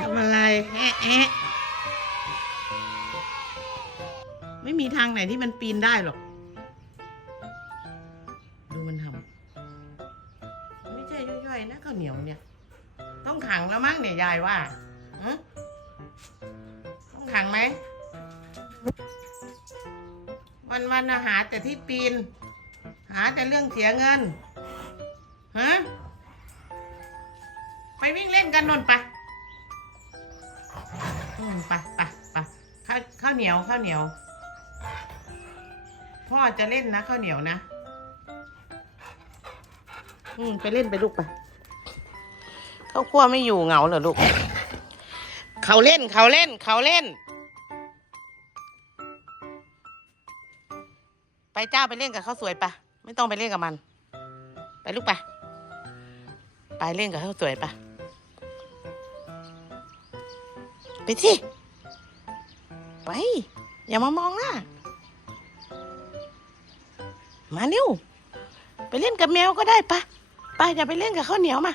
ทำอะไรแอะแอะไม่มีทางไหนที่มันปีนได้หรอก ดูมันทำไม่ใช่ย่อยๆนะข้าวเหนียวเนี่ย ต้องขังแล้วมั้งเนี่ยยายว่าต้องขังไหม วันวันหาแต่ที่ปีน หาแต่เรื่องเสียเงินฮะ วิ่งเล่นกันนนไปอืมไปไปไปข้าวข้าวเหนียวข้าวเหนียว พ่อจะเล่นนะข้าวเหนียวนะ อืมไปเล่นไปลูกไปข้าวคั่วไม่อยู่เหงาเหรอลูก เขาเล่นเขาเล่นเขาเล่น ไปเจ้าไปเล่นกับข้าวสวยปะไม่ต้องไปเล่นกับมัน ไปลูกไป ไปเล่นกับข้าวสวยป ไปสิ ไป อย่ามามองหน้า มาเร็ว ไปเล่นกับแมวก็ได้ปะไปอย่าไปเล่นกับข้าวเหนียวมา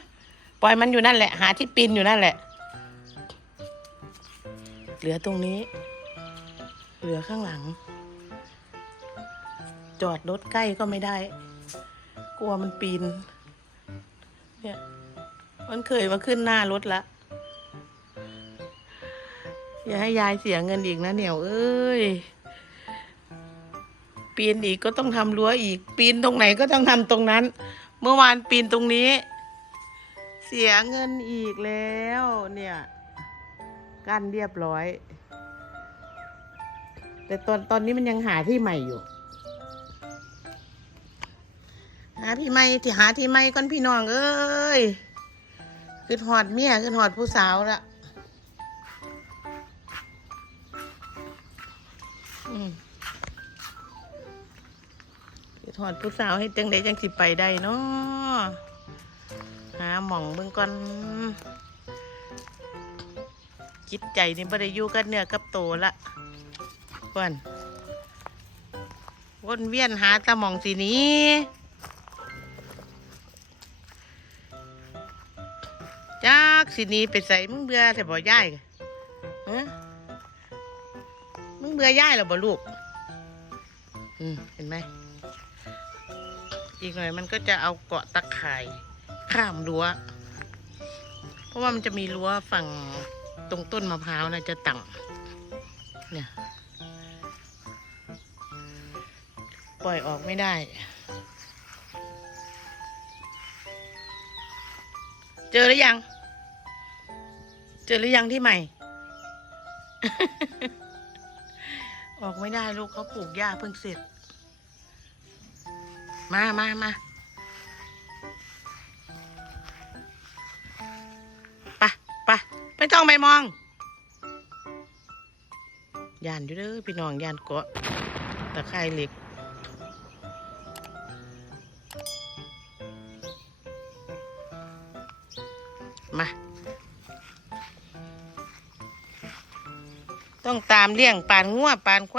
ปล่อยมันอยู่นั่นแหละ หาที่ปีนอยู่นั่นแหละ เหลือตรงนี้ เหลือข้างหลัง จอดรถใกล้ก็ไม่ได้ กลัวมันปีน เนี่ย มันเคยมาขึ้นหน้ารถละ อย่าให้ยายเสียเงินอีกนะเหนียวเอ้ย ปีนอีกก็ต้องทำรั้วอีก ปีนตรงไหนก็ต้องทำตรงนั้น เมื่อวานปีนตรงนี้ เสียเงินอีกแล้ว เนี่ย กั้นเรียบร้อย แต่ตอนตอนนี้มันยังหาที่ใหม่อยู่ หาที่ใหม่ที่หาที่ใหม่ก่อนพี่น้องเอ้ยคือหอดเมียคือหอดผู้สาวละ อืมคือหอดผู้สาวให้จังใดจังสิไปได้เนาะหาหม่องเบิ่งก่อนจิตใจนี่บ่ได้อยู่กับเนื้อกับโตละก่อนวนเวียนหาตะหม่องสีนี้จากสิหนีไปใส่มึงเบื่อแต่บ่ย่ายกะฮะ เบื่อย่ายหรอบ่ลูก อืมเห็นไหม อีกหน่อยมันก็จะเอาเกาะตะข่ายข้ามรั้ว เพราะว่ามันจะมีรั้วฝั่งตรงต้นมะพร้าวนะจะต่ำเนี่ย ปล่อยออกไม่ได้เจอหรือยัง เจอหรือยังที่ใหม่ ออกไม่ได้ลูกเขาปลูกหญ้าเพิ่งเสร็จ มามามาไปไปไม่ต้องไปมองยานอยู่เด้อพี่น้องยานเกาะตะไคร่เหล็กมา ต้องตามเลี้ยงปานงัวปานควา